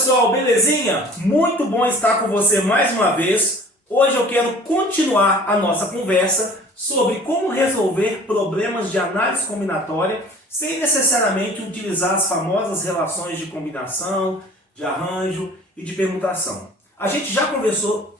pessoal, belezinha? Muito bom estar com você mais uma vez. Hoje eu quero continuar a nossa conversa sobre como resolver problemas de análise combinatória sem necessariamente utilizar as famosas relações de combinação, de arranjo e de permutação. A gente já conversou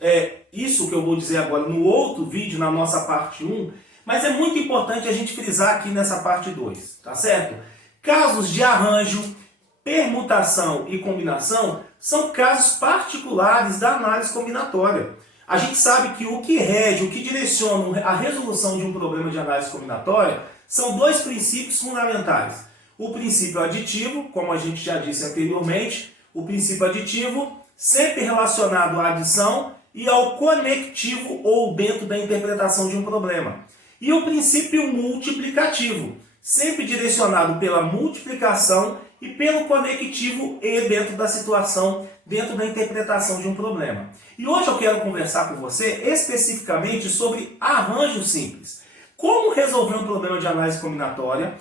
isso que eu vou dizer agora no outro vídeo, na nossa parte 1, mas é muito importante a gente frisar aqui nessa parte 2, tá certo? Casos de arranjo, permutação e combinação são casos particulares da análise combinatória. A gente sabe que o que rege, o que direciona a resolução de um problema de análise combinatória são dois princípios fundamentais. O princípio aditivo, como a gente já disse anteriormente, o princípio aditivo sempre relacionado à adição e ao conectivo ou dentro da interpretação de um problema. E o princípio multiplicativo, sempre direcionado pela multiplicação e pelo conectivo e dentro da situação, dentro da interpretação de um problema. E hoje eu quero conversar com você especificamente sobre arranjo simples. Como resolver um problema de análise combinatória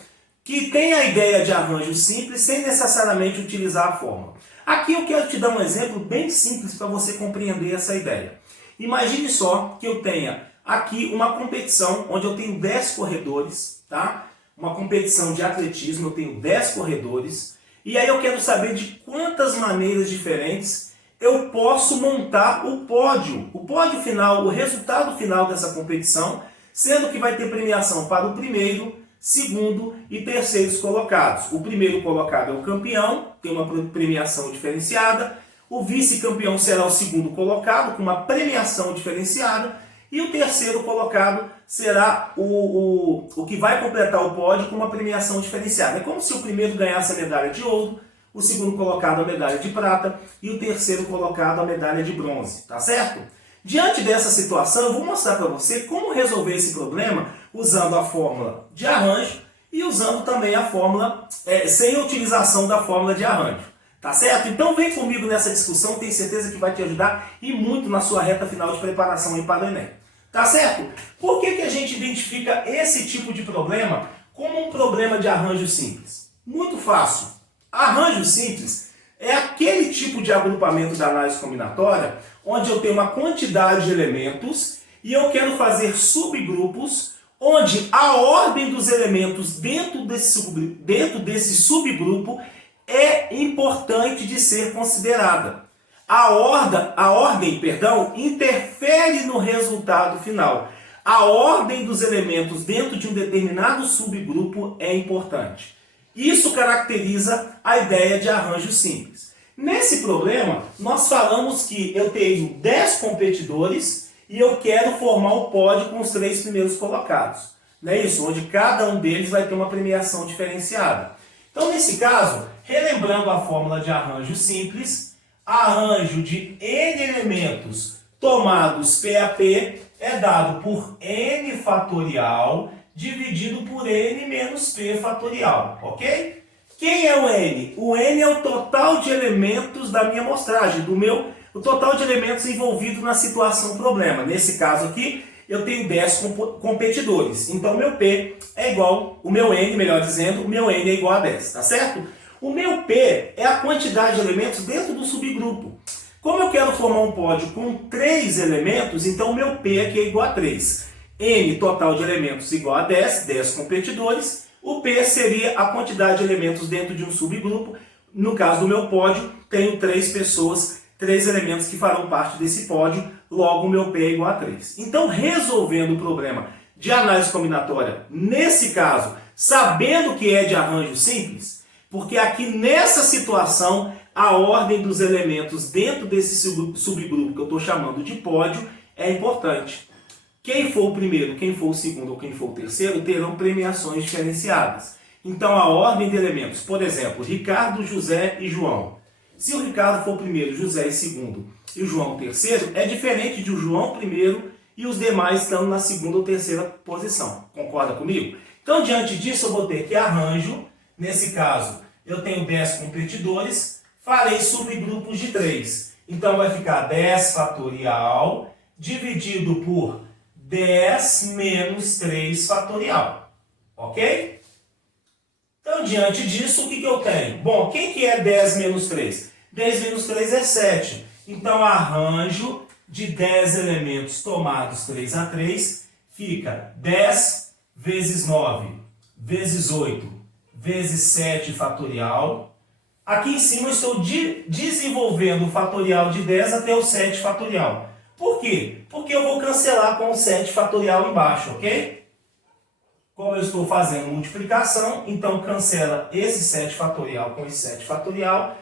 que tem a ideia de arranjo simples sem necessariamente utilizar a fórmula. Aqui eu quero te dar um exemplo bem simples para você compreender essa ideia. Imagine só que eu tenha aqui uma competição onde eu tenho 10 corredores, tá? Uma competição de atletismo, eu tenho 10 corredores, e aí eu quero saber de quantas maneiras diferentes eu posso montar o pódio final, o resultado final dessa competição, sendo que vai ter premiação para o primeiro, segundo e terceiros colocados. O primeiro colocado é o campeão, tem uma premiação diferenciada, o vice-campeão será o segundo colocado, com uma premiação diferenciada, e o terceiro colocado será o que vai completar o pódio com uma premiação diferenciada. É como se o primeiro ganhasse a medalha de ouro, o segundo colocado a medalha de prata e o terceiro colocado a medalha de bronze, tá certo? Diante dessa situação, eu vou mostrar para você como resolver esse problema usando a fórmula de arranjo e usando também a fórmula sem a utilização da fórmula de arranjo. Tá certo? Então vem comigo nessa discussão, tenho certeza que vai te ajudar e muito na sua reta final de preparação aí para o Enem. Tá certo? Por que a gente identifica esse tipo de problema como um problema de arranjo simples? Muito fácil. Arranjo simples é aquele tipo de agrupamento da análise combinatória onde eu tenho uma quantidade de elementos e eu quero fazer subgrupos onde a ordem dos elementos dentro desse subgrupo é importante de ser considerada. A ordem, interfere no resultado final. A ordem dos elementos dentro de um determinado subgrupo é importante. Isso caracteriza a ideia de arranjo simples. Nesse problema, nós falamos que eu tenho 10 competidores e eu quero formar o pódio com os 3 primeiros colocados. Não é isso? Onde cada um deles vai ter uma premiação diferenciada. Então, nesse caso, relembrando a fórmula de arranjo simples, arranjo de n elementos tomados PAP é dado por n fatorial dividido por n menos p fatorial, ok? Quem é o n? O n é o total de elementos da minha amostragem, o total de elementos envolvidos na situação problema. Nesse caso aqui, eu tenho 10 competidores, então meu p é igual, o meu n, melhor dizendo, o meu n é igual a 10, tá certo? O meu P é a quantidade de elementos dentro do subgrupo. Como eu quero formar um pódio com 3 elementos, então o meu P aqui é igual a 3. N total de elementos igual a 10, 10 competidores. O P seria a quantidade de elementos dentro de um subgrupo. No caso do meu pódio, tenho 3 pessoas, 3 elementos que farão parte desse pódio, logo o meu P é igual a 3. Então, resolvendo o problema de análise combinatória, nesse caso, sabendo que é de arranjo simples, porque aqui nessa situação, a ordem dos elementos dentro desse subgrupo que eu estou chamando de pódio é importante. Quem for o primeiro, quem for o segundo ou quem for o terceiro terão premiações diferenciadas. Então a ordem de elementos, por exemplo, Ricardo, José e João. Se o Ricardo for o primeiro, José é segundo e o João o terceiro, é diferente de o João primeiro e os demais estão na segunda ou terceira posição. Concorda comigo? Então diante disso eu vou ter que arranjo. Nesse caso, eu tenho 10 competidores, farei subgrupos de 3. Então, vai ficar 10 fatorial dividido por 10 menos 3 fatorial. Ok? Então, diante disso, o que eu tenho? Bom, quem que é 10 menos 3? 10 menos 3 é 7. Então, arranjo de 10 elementos tomados 3 a 3 fica 10 vezes 9 vezes 8 vezes 7 fatorial. Aqui em cima eu estou desenvolvendo o fatorial de 10 até o 7 fatorial. Por quê? Porque eu vou cancelar com o 7 fatorial embaixo, ok? Como eu estou fazendo multiplicação, então cancela esse 7 fatorial com esse 7 fatorial.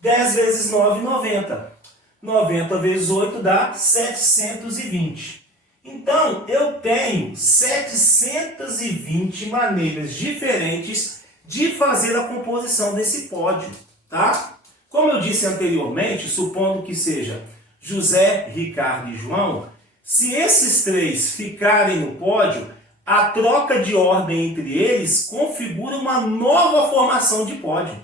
10 vezes 9, 90. 90 vezes 8 dá 720. Então, eu tenho 720 maneiras diferentes de fazer a composição desse pódio, tá? Como eu disse anteriormente, supondo que seja José, Ricardo e João, se esses três ficarem no pódio, a troca de ordem entre eles configura uma nova formação de pódio,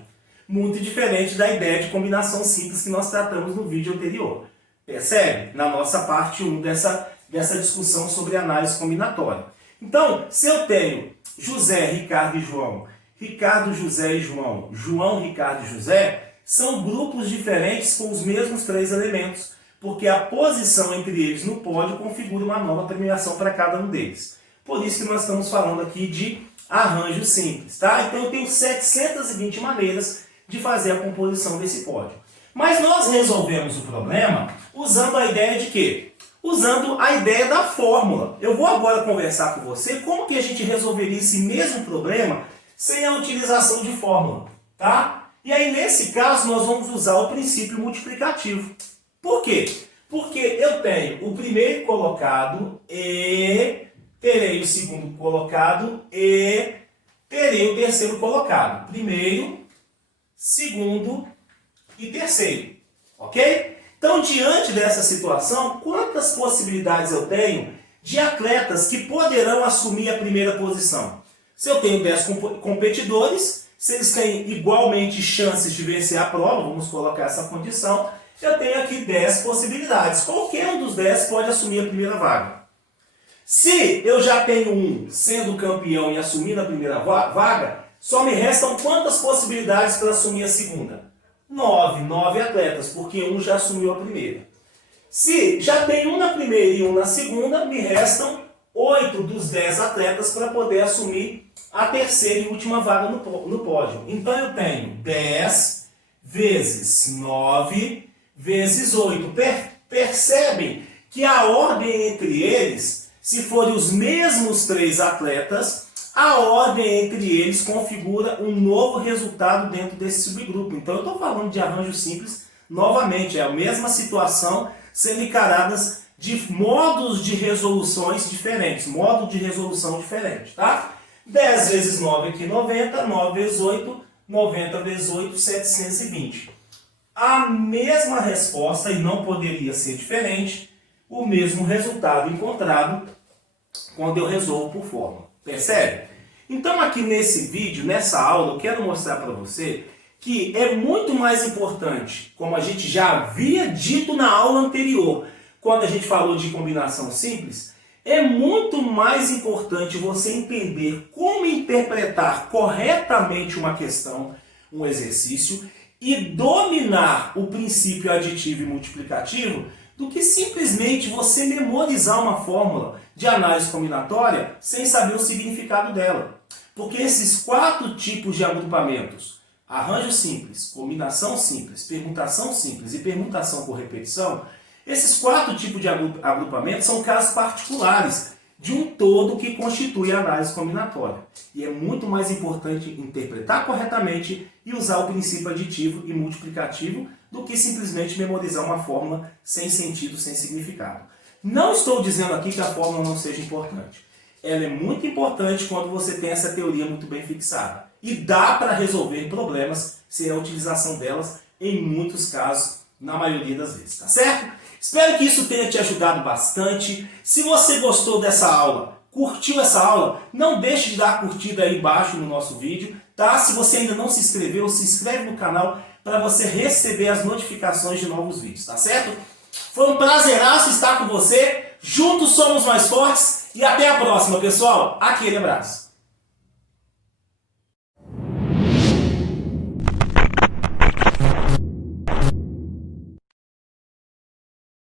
muito diferente da ideia de combinação simples que nós tratamos no vídeo anterior. Percebe? Na nossa parte 1 dessa discussão sobre análise combinatória. Então, se eu tenho José, Ricardo e João, Ricardo, José e João, João, Ricardo e José, são grupos diferentes com os mesmos 3 elementos, porque a posição entre eles no pódio configura uma nova terminação para cada um deles. Por isso que nós estamos falando aqui de arranjo simples, tá? Então eu tenho 720 maneiras de fazer a composição desse pódio. Mas nós resolvemos o problema usando a ideia de quê? Usando a ideia da fórmula. Eu vou agora conversar com você como que a gente resolveria esse mesmo problema sem a utilização de fórmula, tá? E aí, nesse caso, nós vamos usar o princípio multiplicativo. Por quê? Porque eu tenho o primeiro colocado e terei o segundo colocado e terei o terceiro colocado. Primeiro, segundo e terceiro. Ok? Então, diante dessa situação, quantas possibilidades eu tenho de atletas que poderão assumir a primeira posição? Se eu tenho 10 competidores, se eles têm igualmente chances de vencer a prova, vamos colocar essa condição, eu tenho aqui 10 possibilidades. Qualquer um dos 10 pode assumir a primeira vaga. Se eu já tenho um sendo campeão e assumindo a primeira vaga, só me restam quantas possibilidades para assumir a segunda? 9 atletas, porque um já assumiu a primeira. Se já tem um na primeira e um na segunda, me restam 8 dos 10 atletas para poder assumir a terceira e última vaga no pódio. Então eu tenho 10 vezes 9 vezes 8. Percebem que a ordem entre eles, se forem os mesmos 3 atletas, a ordem entre eles configura um novo resultado dentro desse subgrupo. Então eu estou falando de arranjo simples novamente, é a mesma situação sendo encaradas de modos de resoluções diferentes, modo de resolução diferente, tá? 10 vezes 9 aqui, 90, 9 vezes 8, 90 vezes 8, 720. A mesma resposta, e não poderia ser diferente, o mesmo resultado encontrado quando eu resolvo por fórmula. Percebe? Então aqui nesse vídeo, nessa aula, eu quero mostrar para você que é muito mais importante, como a gente já havia dito na aula anterior, quando a gente falou de combinação simples, é muito mais importante você entender como interpretar corretamente uma questão, um exercício, e dominar o princípio aditivo e multiplicativo, do que simplesmente você memorizar uma fórmula de análise combinatória sem saber o significado dela. Porque esses 4 tipos de agrupamentos, arranjo simples, combinação simples, permutação simples e permutação por repetição, esses 4 tipos de agrupamentos são casos particulares de um todo que constitui a análise combinatória. E é muito mais importante interpretar corretamente e usar o princípio aditivo e multiplicativo do que simplesmente memorizar uma fórmula sem sentido, sem significado. Não estou dizendo aqui que a fórmula não seja importante. Ela é muito importante quando você tem essa teoria muito bem fixada. E dá para resolver problemas sem a utilização delas em muitos casos, na maioria das vezes, tá certo? Espero que isso tenha te ajudado bastante. Se você gostou dessa aula, curtiu essa aula, não deixe de dar curtida aí embaixo no nosso vídeo, tá? Se você ainda não se inscreveu, se inscreve no canal para você receber as notificações de novos vídeos, tá certo? Foi um prazeraço estar com você. Juntos somos mais fortes. E até a próxima, pessoal. Aquele abraço.